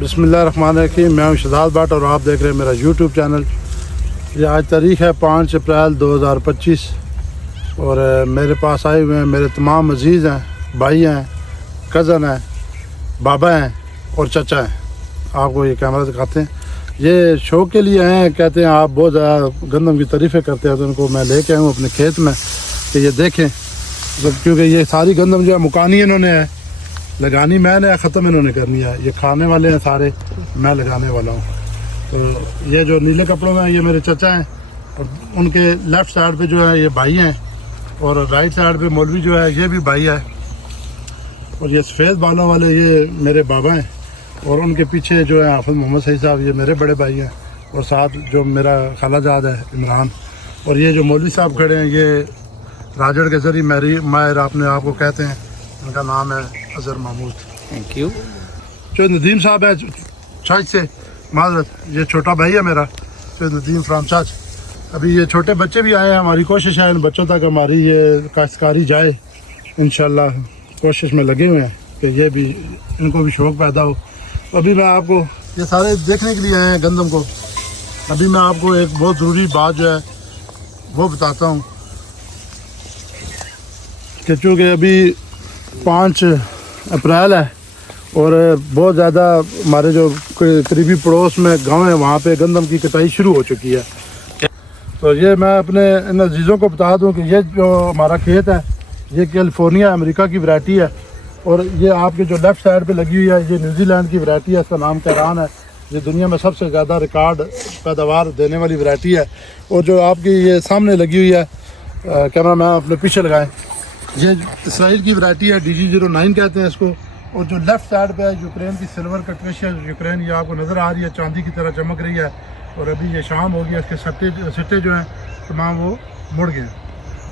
बिस्मिल्लाहिर्रहमानिर्रहीम। मैं हूं शहजाद भट्ट और आप देख रहे हैं मेरा यूट्यूब चैनल। ये आज तारीख़ है 5 अप्रैल 2025 और मेरे पास आए हुए हैं मेरे तमाम अजीज़ हैं, भाई हैं, कज़न हैं, बाबा हैं और चचा हैं। आपको ये कैमरा दिखाते हैं। ये शो के लिए हैं, कहते हैं आप बहुत ज़्यादा गंदम की तारीफ़ें करते हैं, तो उनको मैं लेके आया हूँ अपने खेत में कि ये देखें, क्योंकि ये सारी गंदम जो है मुकानी इन्होंने है, लगानी मैंने है, ख़त्म इन्होंने करनी है। ये खाने वाले हैं सारे, मैं लगाने वाला हूँ। तो ये जो नीले कपड़ों में ये मेरे चचा हैं और उनके लेफ़्ट साइड पे जो है ये भाई हैं और राइट साइड पे मौलवी जो है ये भी भाई है और ये सफ़ेद बालों वाले ये मेरे बाबा हैं और उनके पीछे जो है हाफिज़ मोहम्मद सईद साहब, ये मेरे बड़े भाई हैं और साथ जो मेरा खालाजाद है इमरान, और ये जो मौलवी साहब खड़े हैं ये राजड़ के ज़रिए माहिर आपने आपको कहते हैं, उनका नाम है अज़हर महमूद। Thank you. जो नदीम साहब है छाछ से, माजरत, ये छोटा भाई है मेरा, जो नदीम फ्राम छाछ। अभी ये छोटे बच्चे भी आए हैं, हमारी कोशिश है इन बच्चों तक हमारी ये काश्तकारी जाए, इंशाल्लाह कोशिश में लगे हुए हैं कि ये भी इनको भी शौक़ पैदा हो। अभी मैं आपको ये सारे देखने के लिए आए हैं गंदम को। अभी मैं आपको एक बहुत ज़रूरी बात जो है वो बताता हूँ कि चूँकि अभी 5 अप्रैल है और बहुत ज़्यादा हमारे जो करीबी पड़ोस में गांव है वहाँ पे गंदम की कटाई शुरू हो चुकी है। तो ये मैं अपने इन अजीज़ों को बता दूं कि ये जो हमारा खेत है ये कैलिफोर्निया अमेरिका की वैरायटी है और ये आपके जो लेफ़्ट साइड पे लगी हुई है ये न्यूजीलैंड की वैरायटी है, इसका नाम कैरान है। ये दुनिया में सबसे ज़्यादा रिकॉर्ड पैदावार देने वाली वैरायटी है। और जो आपकी ये सामने लगी हुई है, कैमरा मैन अपने पीछे लगाएं, ये इसराइल की वैरायटी है, DG09 कहते हैं इसको। और जो लेफ़्ट साइड पे है यूक्रेन की सिल्वर कटवेशिया यूक्रेन, ये आपको नज़र आ रही है, चांदी की तरह चमक रही है। और अभी ये शाम हो गया, इसके सट्टे जो हैं तमाम वो मुड़ गए।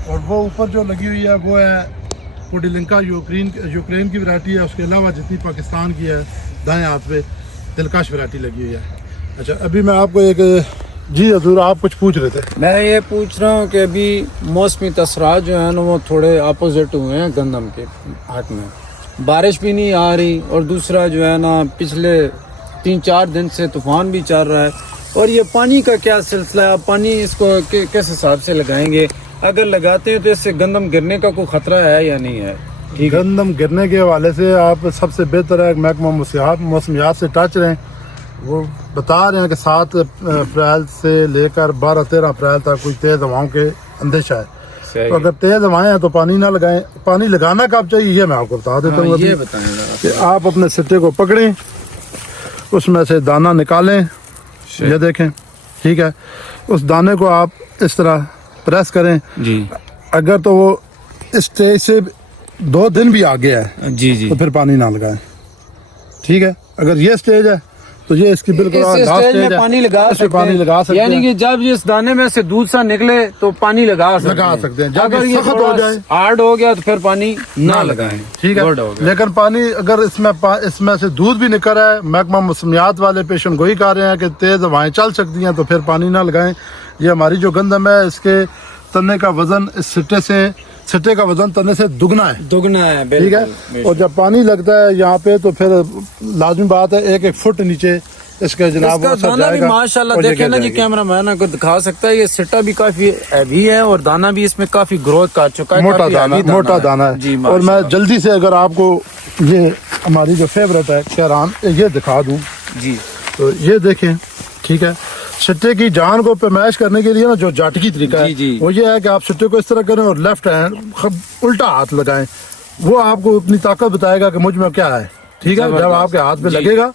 और वो ऊपर जो लगी हुई है वो है पुडिलिंका यूक्रेन की वैरायटी है। उसके अलावा जितनी पाकिस्तान की है दाएँ हाथ पे दिलकश वैरायटी लगी हुई है। अच्छा, अभी मैं आपको एक, जी हजूर आप कुछ पूछ रहे थे। मैं ये पूछ रहा हूँ कि अभी मौसमी तसरात जो है ना वो थोड़े अपोजिट हुए हैं गंदम के हक में। बारिश भी नहीं आ रही और दूसरा जो है ना पिछले 3-4 दिन से तूफान भी चल रहा है। और ये पानी का क्या सिलसिला है? आप पानी इसको किस हिसाब से लगाएंगे? अगर लगाते हैं तो इससे गंदम गिरने का कोई ख़तरा है या नहीं है? ठीक, गंदम गिरने के हवाले से आप सबसे बेहतर है महकमा मौसमियात से टच रहें। वो बता रहे हैं कि 7 अप्रैल से लेकर 12-13 अप्रैल तक कोई तेज़ हवाओं के अंदेशा है। तो अगर तेज़ हवाएं हैं तो पानी ना लगाएं। पानी लगाना कब चाहिए ये मैं आपको बता देता हूँ। ये बताएंगे कि आप अपने सिट्टे को पकड़ें, उसमें से दाना निकालें, ये देखें, ठीक है। उस दाने को आप इस तरह प्रेस करें जी। अगर तो वो इस स्टेज से 2 दिन भी आगे है जी तो फिर पानी ना लगाएं, ठीक है। अगर ये स्टेज है तो ये इसकी बिल्कुल स्टेज में पानी लगा सकते हैं, यानी कि जब इस दाने में से दूध सा निकले तो पानी लगा सकते हैं। अगर ये सख्त हो जाए, हार्ड हो गया तो फिर पानी ना लगाएं, ठीक है। लेकिन पानी अगर इसमें से दूध भी निकल रहा है, महकमा मौसमियात वाले पेशन गोई कर रहे हैं कि तेज हवाएं चल सकती हैं, तो फिर पानी ना लगाएं। ये हमारी जो गंदम है इसके तने का वजन इस सिट्टे का वजन तने से दुगना है, ठीक है। और जब पानी लगता है यहाँ पे तो फिर लाजमी बात है 1-1 फुट नीचे इसके जनाब दाना भी माशाल्लाह देखे ना जी, कैमरा मैन को दिखा सकता है। ये सिट्टा भी काफी हैवी है और दाना भी इसमें काफी ग्रोथ कर चुका है, मोटा दाना है। और मैं जल्दी से अगर आपको ये हमारी जो फेवरेट है कैरान ये दिखा दूं जी, तो ये देखें, ठीक है। सिट्टे की जान को पैमाइश करने के लिए ना जो जाटकी तरीका है वो ये है कि आप सिट्टे को इस तरह करें और लेफ्ट हैंड उल्टा हाथ लगाएं। वो आपको अपनी ताकत बताएगा कि मुझ में क्या है, ठीक है। जब आपके हाथ पे लगेगा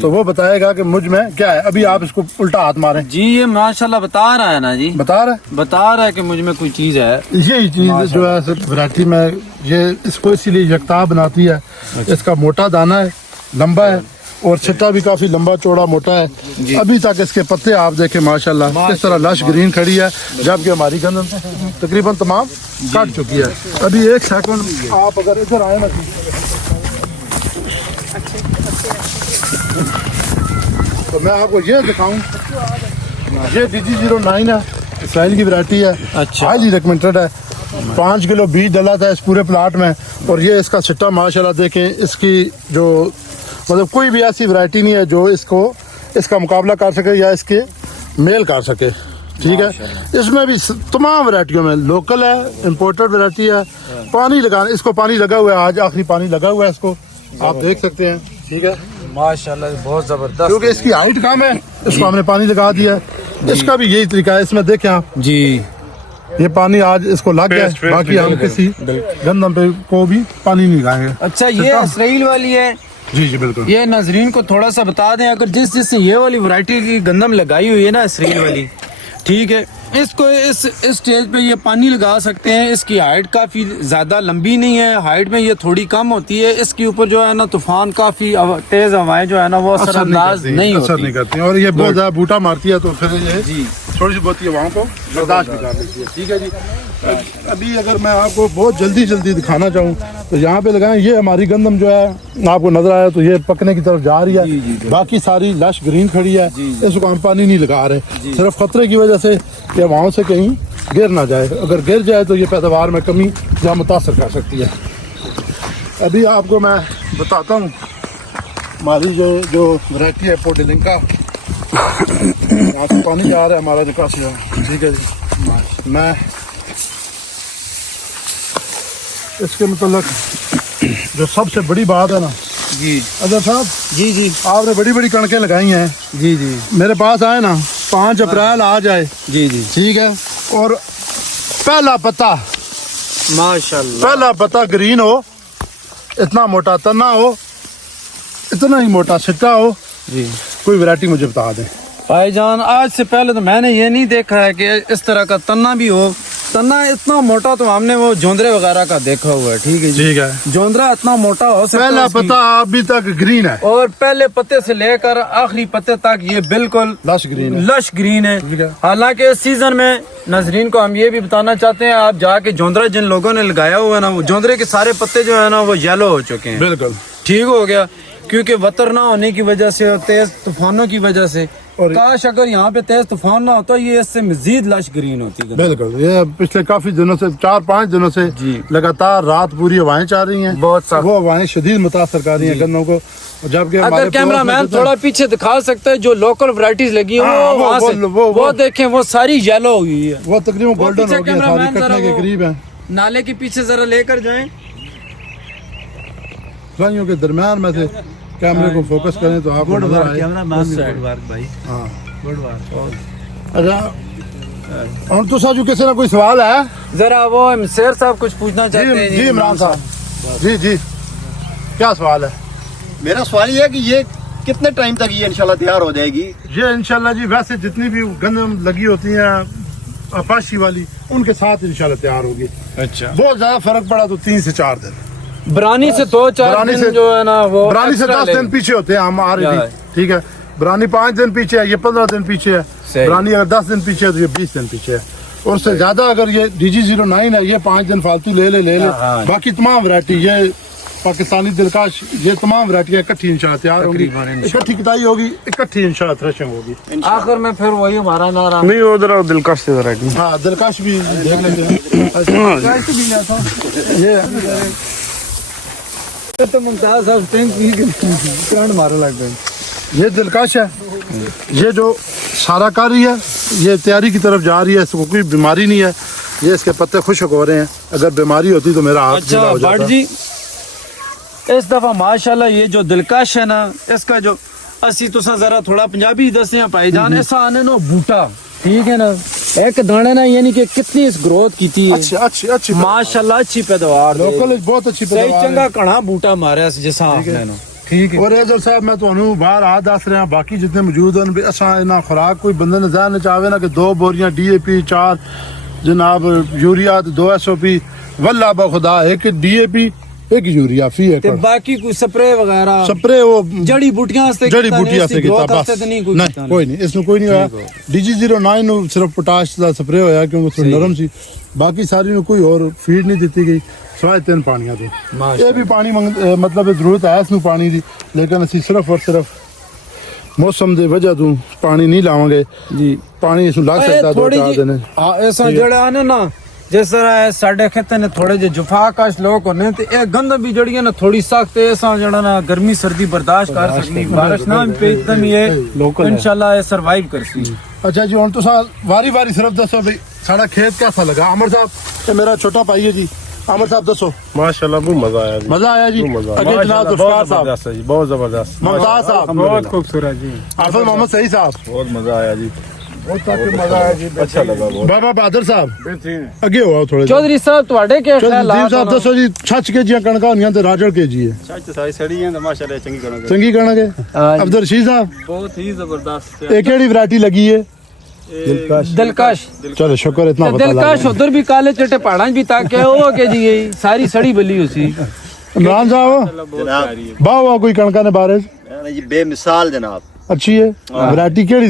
तो वो बताएगा कि मुझ में क्या है। अभी आप इसको उल्टा हाथ मारें जी, ये माशाल्लाह बता रहा है ना जी, बता रहा है कि मुझ में कोई चीज है। यही चीज जो है वैरायटी में ये इसको इसीलिए यकता बनाती है। इसका मोटा दाना है, लंबा है और छिट्टा भी काफी लंबा चौड़ा मोटा है। अभी तक इसके पत्ते आप देखें माशाल्लाह किस तरह लश ग्रीन खड़ी है, जबकि हमारी गंदम तकरीबन तमाम कट चुकी है। अभी 1 सेकंड आप अगर इधर आए ना, तो मैं आपको ये दिखाऊं, ये DG09 है, इसराइल की वैरायटी है। अच्छा, हाईली रिकमेंडेड है। 5 किलो बीज डला था इस पूरे प्लाट में और ये इसका सिट्टा माशाल्लाह देखें, इसकी जो मतलब कोई भी ऐसी वैरायटी नहीं है जो इसका मुकाबला कर सके या इसके मेल कर सके। ठीक है, इसमें भी तमाम वैरायटियों में लोकल है, इम्पोर्टेड वैरायटी है। पानी लगाने, इसको पानी लगा हुआ है, आज आखिरी पानी लगा हुआ है इसको, आप देख सकते हैं। ठीक है, माशाल्लाह बहुत जबरदस्त, क्योंकि इसकी हाइट कम है, इसको हमने पानी लगा दिया है। इसका भी यही तरीका है, इसमें देखें आप जी, ये पानी आज इसको लग गया है, बाकी हम किसी गंदम पे को भी पानी नहीं लगाएंगे। अच्छा ये इसराइल वाली है। जी जी बिल्कुल। ये नाजरीन को थोड़ा सा बता दें, अगर जिसने ये वाली वैरायटी की गंदम लगाई हुई है ना इसराइल वाली, ठीक है, इसको इस स्टेज पे ये पानी लगा सकते हैं। इसकी हाइट काफ़ी ज़्यादा लंबी नहीं है, हाइट में ये थोड़ी कम होती है। इसके ऊपर जो है ना तूफान, काफ़ी तेज़ हवाएं जो है ना वो असरअंदाज नहीं करती और ये बहुत ज़्यादा बूटा मारती है, तो फिर ये जी थोड़ी सी बहुत हवाओं को बर्दाश्त भी कर लेती है। ठीक है जी, अभी अगर मैं आपको बहुत जल्दी दिखाना चाहूँ तो यहाँ पे लगाएं, ये हमारी गंदम जो है आपको नजर आया तो ये पकने की तरफ जा रही है, बाकी सारी लश ग्रीन खड़ी है। इसको हम पानी नहीं लगा रहे, सिर्फ खतरे की वजह से कि हवाओं से कहीं गिर ना जाए। अगर गिर जाए तो ये पैदावार में कमी या मुतासर कर सकती है। अभी आपको मैं बताता हूँ हमारी जो वैरायटी है पोडेलिंका, यहाँ से पानी जा रहा है हमारा निकासी है। ठीक है जी, मैं इसके मतलब जो सबसे बड़ी बात है ना जी अजहर साहब, जी आपने बड़ी बड़ी कणकें लगाई हैं। जी मेरे पास आए ना 5 अप्रैल आ जाए, जी ठीक है, और पहला पत्ता माशाल्लाह, पहला पत्ता ग्रीन हो, इतना मोटा तना हो, इतना ही मोटा सिक्का हो जी, कोई वैरायटी मुझे बता दें। भाईजान आज से पहले तो मैंने ये नहीं देखा है कि इस तरह का तन्ना भी हो। तन्ना इतना मोटा तो हमने वो जोंदरे वगैरह का देखा हुआ है। ठीक है जी, ठीक है, जोंदरा इतना मोटा हो सकता है, पहला पत्ता अभी तक ग्रीन है और पहले पत्ते से लेकर आखिरी पत्ते तक ये बिल्कुल लश ग्रीन है। लश ग्रीन ठीक है। है। हालांकि इस सीजन में नाजरीन को हम ये भी बताना चाहते हैं, आप जाके जोंदरा जिन लोगों ने लगाया हुआ है ना, वो जोंदरे के सारे पत्ते जो है ना वो येलो हो चुके हैं। बिल्कुल ठीक हो गया, क्योंकि वतर ना होने की वजह से और तेज तूफानों की वजह से, और काश अगर यहाँ पे तेज तूफान ना होता ये इससे मजीद लश ग्रीन होती। बिल्कुल, ये पिछले काफी दिनों से 4-5 दिनों से लगातार रात पूरी हवाएं चल रही हैं, बहुत सख्त, वो हवाएं शदीद मुतासर कर रही हैं गन्नों को। जबकि अगर कैमरा मैन थोड़ा पीछे दिखा सकता है, जो लोकल वैरायटीज लगी है वो देखें, वो सारी येलो हुई है, वो तकरीबन गोल्डन हो गई, सारी कटने के करीब है। नाले के पीछे जरा लेकर जाएं, राइयों के दरमियान में से कैमरे को फोकस करें तो आपको नजर आए। हाँ, अच्छा, और तो साजू किसी ना कोई सवाल है? जरा वो शेर साहब कुछ पूछना चाहते हैं। जी इमरान साहब, जी क्या सवाल है? मेरा सवाल ये है कि ये कितने टाइम तक ये इंशाल्लाह तैयार हो जाएगी? ये इंशाल्लाह जी, वैसे जितनी भी गंदम लगी होती है अपाशी वाली, उनके साथ इंशाल्लाह तैयार होगी। अच्छा, बहुत ज्यादा फर्क पड़ा तो 3 से 4 दिन, बरानी से 2-4 दिन जो है ना वो बरानी से 10 दिन पीछे होते हैं हमारे। ठीक है, बरानी 5 दिन पीछे है, ये 15 दिन पीछे है। बरानी अगर 10 दिन पीछे है तो ये 20 दिन पीछे है, और उससे ज्यादा अगर ये DG09 है, ये 5 दिन फालतू ले ले। बाकी तमाम वैरायटी, ये पाकिस्तानी दिलकश, ये तमाम वैरायटियाँ इकट्ठी इंशाल्लाह तैयार होगी, इकट्ठी कटाई होगी, इकट्ठी इंशाल्लाह थ्रेशिंग होगी। आखिर में फिर वही हमारा नारा नहीं वो जरा दिलकश से वैरायटी। हाँ, दिलकश भी देख लेते हैं। ये तो मुमताज साहब करंट मारने लग गए। ये दिलकश है, ये जो सारा कर रही है, ये तैयारी की तरफ जा रही है, इसको कोई बीमारी नहीं है। ये इसके पत्ते खुशक हो रहे हैं, अगर बीमारी होती तो मेरा हाथ गीला हो जाता। जी इस दफा माशाल्लाह ये जो दिलकश है ना, इसका जो असी तुसा जरा थोड़ा पंजाबी दसे भाईजान, ऐसा आने नो बूटा, ठीक है ना, एक दाने ना, यानी कि कितनी इस ग्रोथ की थी, अच्छी माशाल्लाह, अच्छी पैदावार, लोकल बहुत अच्छी पैदावार, चंगा कणा बूटा मारे जैसा आपने ना। ठीक है, और एजर साहब मैं तो बाहर आ दस रहा, बाकी जितने मौजूद हैं भी असा इना खुराक कोई बंदे ने ज़हन चाहे ना कि 2 बोरियां DAP, 4 जनाब यूरिया, 2 SOP, वल्ला बखुदा 1 DAP 1 यूरिया फी एकड़, बाकी कोई स्प्रे वगैरह, स्प्रे वो जड़ी बूटियां से से कीता बस, नहीं कोई नहीं, इसमें कोई नहीं होया। DG09 सिर्फ पोटाश का स्प्रे होया क्योंकि थोड़ी नरम सी, बाकी सारी में कोई और फीड नहीं दी गई, सिवाय 3 पानियां दी। ये भी पानी मतलब जरूरत है इसमें पानी की, लेकिन असी सिर्फ और सिर्फ मौसम की वजह तो पानी नहीं लावांगे जी, पानी इसमें लग सकता 2-4 दिन। ऐसा जड़ा है ना, ਜਿਸ ਤਰ੍ਹਾਂ ਸਾਡੇ ਖੇਤੇ ਨੇ ਥੋੜੇ ਜਿਹੇ ਜਫਾਕਾਸ਼ ਲੋਕ ਹੋਣੇ ਤੇ ਇਹ ਗੰਦਮ ਵੀ ਜਿਹੜੀ ਹੈ ਨਾ ਥੋੜੀ ਸਖਤ ਹੈ ਐਸਾ ਜਿਹੜਾ ਨਾ ਗਰਮੀ ਸਰਦੀ ਬਰਦਾਸ਼ਤ ਕਰ ਸਕਦੀ ਬਾਰਿਸ਼ ਨਾ ਪਈ ਤਾਂ ਇਹ ਇਨਸ਼ਾਅੱਲਾ ਇਹ ਸਰਵਾइव ਕਰਸੀ अच्छा जी हुन तुसा वारी वारी सिर्फ दसो भाई साड़ा खेत कैसा लगा अमर साहब ये मेरा छोटा भाई है जी अमर साहब दसो माशाल्लाह बहुत मजा आया जी मजा आया जी अगे जनाब जुल्फकार साहब जी बहुत जबरदस्त मुमताज साहब बहुत खूबसूरत जी आफल मोहम्मद सही साहब बहुत मजा आया जी बहुत मजा आया जी अच्छा लगा बहुत बाबा बहादुर साहब अगे हो आओ थोड़े चौधरी साहब ਤੁਹਾਡੇ ਕੀ ਖਿਆਲ चौधरी साहब दसो जी 6 केजी कणका होनियां ते राजड़ केजी है सच सारी सड़ी है तो माशाल्लाह चंगी करोगे चंगी कणक है अब्दुल रशीद साहब बहुत ही जबरदस्त ये केड़ी वैरायटी लगी है दिलकश चलो शुक्र इतना पता लगा दिलकश उधर भी काले चिट्टे पहाड़ां भी ताके हो के जी यही सारी सड़ी बली उसी इमरान साहब जनाब वाह वाह कोई कणका ने बारिश जी बेमिसाल जनाब अच्छी है वैरायटी केड़ी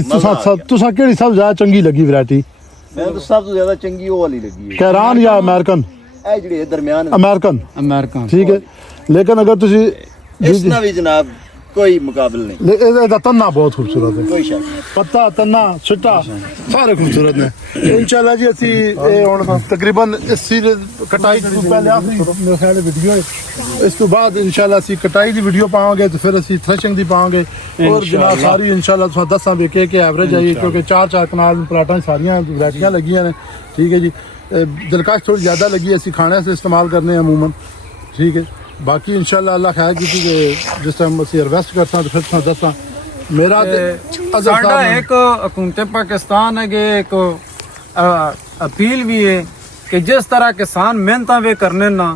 तुसा केड़ी सब ज्यादा चंगी लगी वैरायटी मैं तो सब तो ज्यादा चंगी वो वाली लगी है कैरान या अमेरिकन ए ਜਿਹੜੀ दरमियान अमेरिकन अमेरिका ठीक है लेकिन अगर तुसी ਇਸ ਨਾਲ ਵੀ जनाब कोई मुकाबला नहीं ਇਹਦਾ ਤੰਨਾ ਬਹੁਤ ਖੂਬਸੂਰਤ ਹੈ कोई शक ਪੱਤਾ ਤੰਨਾ ਛਿੱਟਾ ਸਾਰੇ ਖੂਬਸੂਰਤ ਨੇ ਇਨਸ਼ਾਅੱਲਾ ਜੀ ਅਸੀਂ ਇਹ ਹੁਣ ਤਕਰੀਬਨ ਇਸ ਸੀਰੀਜ਼ ਕਟਾਈ ਤੋਂ ਪਹਿਲੇ ਆਖਰੀ ਮੇਰੇ ਖਿਆਲ ਵੀਡੀਓ ਇਸ ਤੋਂ ਬਾਅਦ ਇਨਸ਼ਾਅੱਲਾ ਅਸੀਂ ਕਟਾਈ ਦੀ ਵੀਡੀਓ ਪਾਵਾਂਗੇ ਤੇ ਫਿਰ ਅਸੀਂ ਥ੍ਰੈਸ਼ਿੰਗ ਦੀ ਪਾਵਾਂਗੇ ਔਰ ਜਨਾਬ ਸਾਰੀ ਇਨਸ਼ਾਅੱਲਾ ਤੁਹਾਨੂੰ ਦੱਸਾਂ ਵੀ ਕਿ ਐਵਰੇਜ ਆਈ ਕਿਉਂਕਿ 4-4 ਕਨਾਲ ਨੂੰ ਪਲਾਟਾਂ ਸਾਰੀਆਂ ਵੈਰਾਈਟੀਆਂ ਲੱਗੀਆਂ ਨੇ ਠੀਕ ਹੈ ਜੀ ਦਿਲਕਸ਼ ਥੋੜੀ ਜ਼ਿਆਦਾ ਲੱਗੀ ਅਸੀਂ ਖਾਣੇ ਸੇ ਇਸਤੇਮਾਲ ਕਰਨੇ ਆ ਅਮੂਮਨ ਠੀਕ ਹੈ ਬਾਕੀ ਇਨਸ਼ਾਅੱਲਾ ਅੱਲਾਹ ਖੈਰ ਕੀਤੀ ਕਿ ਜਿਸ ਟਾਈਮ ਅਸੀਂ ਇਨਵੈਸਟ ਕਰਤਾ ਤਾਂ ਫਿਰ ਤੁਹਾਨੂੰ ਦੱਸਾਂ ਮੇਰਾ ਸਾਡਾ ਇੱਕ ਹਕੂਮਤ ਪਾਕਿਸਤਾਨ ਹੈ ਕਿ ਇੱਕ अपील भी है कि जिस तरह किसान मेहनत वे करने ना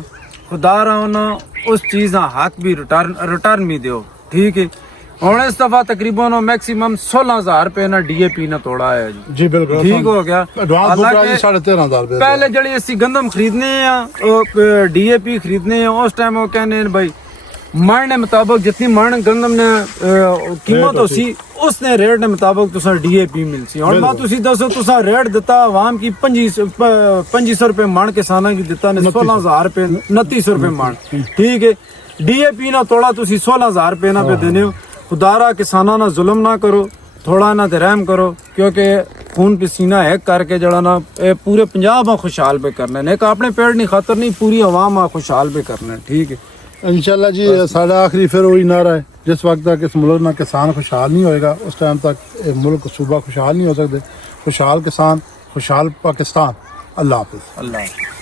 खुदा रहो ना उस चीज़ का हक भी रिटर्न भी दो ठीक है और इस दफा तकरीबन मैक्सिमम 16,000 रुपए ना DAP ना तोड़ा है जी बिल्कुल ठीक हो गया एडवांस बुक आई 13,500 रुपए पहले जड़ी असि गंदम खरीदने DAP खरीदने उस टाइम वो कहने भाई मण ने मुताबिक जितनी मण गंदम ने कीमत होसी उसने रेट ने मुताबिक तुसा DAP मिलसी और मैं तुसी दसो तुसा रेट दिता आवाम की 2500 रुपए मण किसाना की दिता ने 16,000 रुपए 2900 रुपए मण ठीक है DAP ना तोड़ा तुसी 16,000 रुपए ना पे देने हो खुदारा किसाना ना जुल्म ना करो थोड़ा ना रहम करो क्योंकि खून पसीना है करके जड़ा ना पूरे पंजाब में खुशहाल पे करना है एक अपने पेड़ नहीं खातर नहीं पूरी अवाम में खुशहाल पे करना है ठीक है इंशाल्लाह जी साढ़ा आखिरी फिर वही नारा है जिस वक्त तक इस मुल्क में किसान खुशहाल नहीं होएगा उस टाइम तक मुल्क सूबा खुशहाल नहीं हो सकते खुशहाल किसान खुशहाल पाकिस्तान अल्लाह हाफिज़ अल्लाह